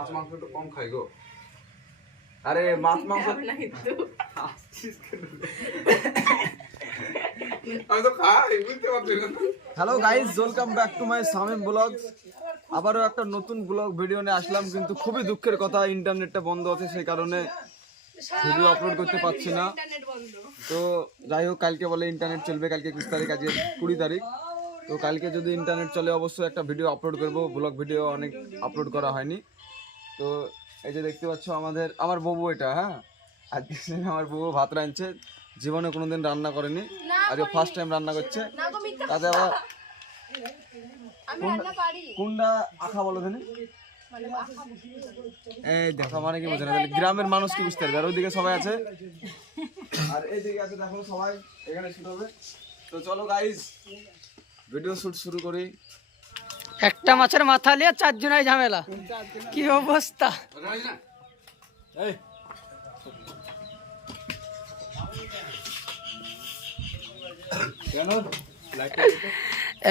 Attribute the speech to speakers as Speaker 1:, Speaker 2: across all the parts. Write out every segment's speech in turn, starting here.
Speaker 1: মাছ মাংস একটু কম খাই গো। আরে মাছ মাংস
Speaker 2: না কিন্তু
Speaker 1: হাসছিস কেন? আমি তো খাই বুঝতে পারছি না। Hello guys welcome back to my Samim blog আবারও একটা নতুন ব্লগ ভিডিও নিয়ে আসলাম কিন্তু খুবই দুঃখের কথা ইন্টারনেটটা বন্ধ আছে সেই কারণে ভিডিও আপলোড করতে পারছি না। তো যাই হোক কালকে বলে ইন্টারনেট চলবে কালকে একুশ তারিখ আজকে কুড়ি তারিখ। তো কালকে যদি ইন্টারনেট চলে অবশ্যই একটা ভিডিও আপলোড করব। ব্লগ ভিডিও অনেক আপলোড করা হয়নি। তো এই যে দেখতে পাচ্ছ আমাদের আমার বউ এটা হ্যাঁ? আজকে আমার বউ ভাত রাঁধছে জীবনে কোনোদিন রান্না করেনি আজকে ফার্স্ট টাইম রান্না করছে। তাতে আবার কোনটা আখা বলো জানি
Speaker 2: মানে
Speaker 1: এই দেখা মানে কি বোঝে না তাহলে গ্রামের মানুষ কি বুঝতে পারবে? আর ওইদিকে সবাই আছে? আর এইদিকে আছে দেখো সবাই এখানে শুট হবে। তো চলো গাইস ভিডিও শুট শুরু করি।
Speaker 3: একটা মাছের মাথা নিয়ে চারজনাই ঝামেলা। কি অবস্থা?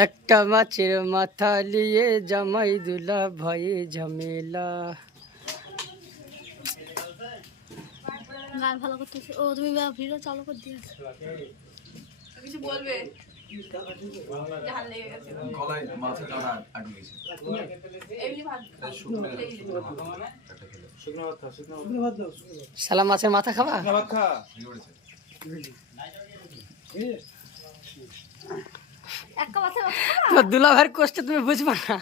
Speaker 3: একটা মাছের মাথা নিয়ে জামাই দুলা ভয়ে ঝামেলা।
Speaker 4: গান ভালো করতেছে। ও তুমি ভিডিও চালু করে দিয়েছ।
Speaker 2: কিছু বলবে?
Speaker 1: গলায় মাছের দানা আটকে গেছে।
Speaker 3: সালা মাছের মাথা খাবা? দুলা ভাইয়ের কষ্ট তুমি বুঝবা না।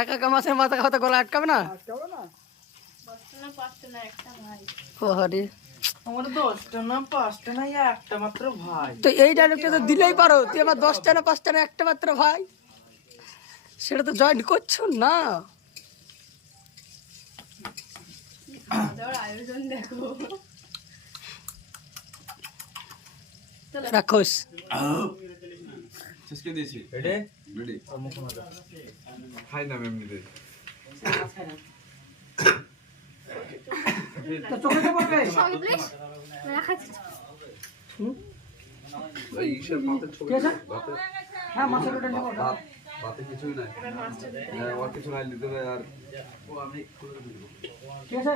Speaker 3: একা একা মাছের মাথা খাওয়া তো গলা আটকাবে না?
Speaker 2: পারতো না। পারতো না একটা ভাই
Speaker 5: আমার দশটা না পাঁচটা না একটা মাত্র ভাই।
Speaker 3: তো এই ডায়লগটা তো দিলেই পারো তুই আবার দশটা না পাঁচটা না একটা মাত্র ভাই। সেটা তো জয়েন করছ না।
Speaker 2: দেখো।
Speaker 3: রাখোস
Speaker 1: শেষকে দিয়েছি। খাই না এমনিতে
Speaker 4: সঙ্গে প্লিজ রাখা
Speaker 1: এই ইসের মাথার ছবি ভাতে
Speaker 3: হ্যাঁ মাছের ওটা নেব
Speaker 1: ভাত ভাতে কিছুই নাই হ্যাঁ ওর কিছু নাই দিতে হবে আর
Speaker 3: ঠিক আছে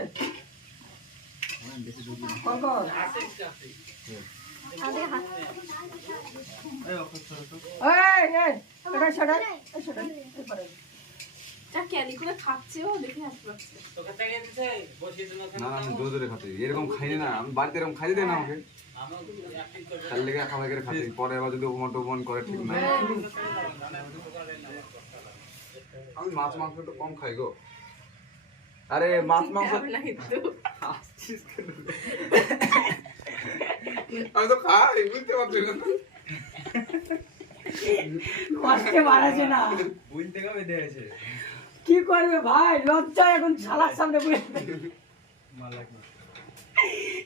Speaker 3: কল কর
Speaker 4: আমাদের হাত
Speaker 3: এই এটা সেটা এই সেটা এই পারে।
Speaker 2: যা ক্যালি করে খাচ্ছে দেখে হাসতে পারছে।
Speaker 1: না না আমি জোরে জোরে খাতে এরকম খাই না আমি বাড়িতে এরকম খাই দেয় না আমাকে। তার লেগে খাবার করে খাতে পরে আবার যদি উপমা টুপমান করে ঠিক না। আমি মাছ মাংস একটু কম খাই গো। আরে মাছ মাংস? আমি তো খাই বুঝতে পারছি না।
Speaker 3: কষ্টে বাড়াছে না।
Speaker 5: বুঝতে কবে দিয়েছে
Speaker 3: কি করবে ভাই? লজ্জা এখন শালার সামনে বুঝে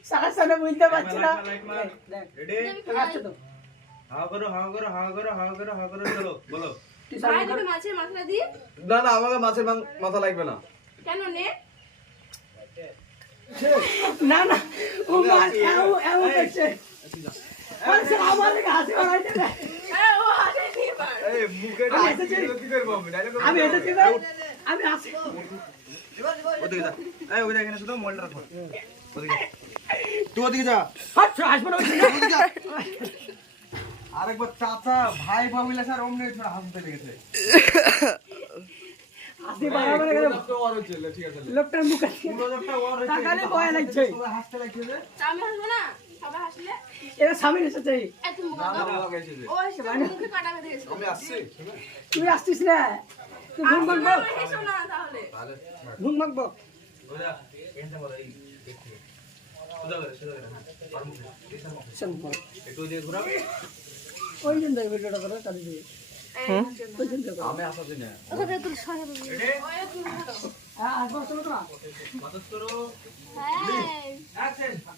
Speaker 3: শালার সামনে বুঝতে পারছি না। দেখ,
Speaker 5: রেডি
Speaker 3: দেখ, আসছে তো।
Speaker 5: হাওয়া করো হাওয়া করো হাওয়া করো হাওয়া করো হাওয়া করো চলো বলো।
Speaker 2: মাছের মাথা দিয়ে?
Speaker 1: না না আমাকে মাছের মাথা লাগবে না।
Speaker 2: কেন নে?
Speaker 3: না না ও এমন এমন করছে। আমার হাসি বাড়াইতে দে।
Speaker 2: হ্যাঁ ও হাসেনি এবার
Speaker 1: এই মুখে
Speaker 3: আমি এসেছি।
Speaker 1: কি করব আমি ডাইরেক্ট
Speaker 3: আমি এসেছি ভাই। আমি আসি।
Speaker 5: ওদিকে যা। এই ওদিকে এখানে শুধু মোল্ড রাখো। ওদিকে তুই ওদিকে যা।
Speaker 3: হাত আসবে না ওইদিকে।
Speaker 1: আরেকবার চাচা ভাই ভাবিলা স্যার অমনি ছোড়া হাসতে লেগেছে ঠিক আছে।
Speaker 3: লোকটার মুখে
Speaker 5: ওর
Speaker 3: লাগছে।
Speaker 1: হাসতে লাগছে
Speaker 2: আমি হাসবো না?
Speaker 3: এরা স্বামী এসেছে তুই আসছিস না? তুই ঘুম
Speaker 2: তাহলে।
Speaker 3: ঘুম
Speaker 5: করে হ্যাঁ।
Speaker 3: ওই জন্য ভিডিওটা করে চালিয়ে দিবি জন্য।
Speaker 4: ওখানে তোর।
Speaker 3: হ্যাঁ আসব চলো
Speaker 5: করো।
Speaker 4: হ্যাঁ।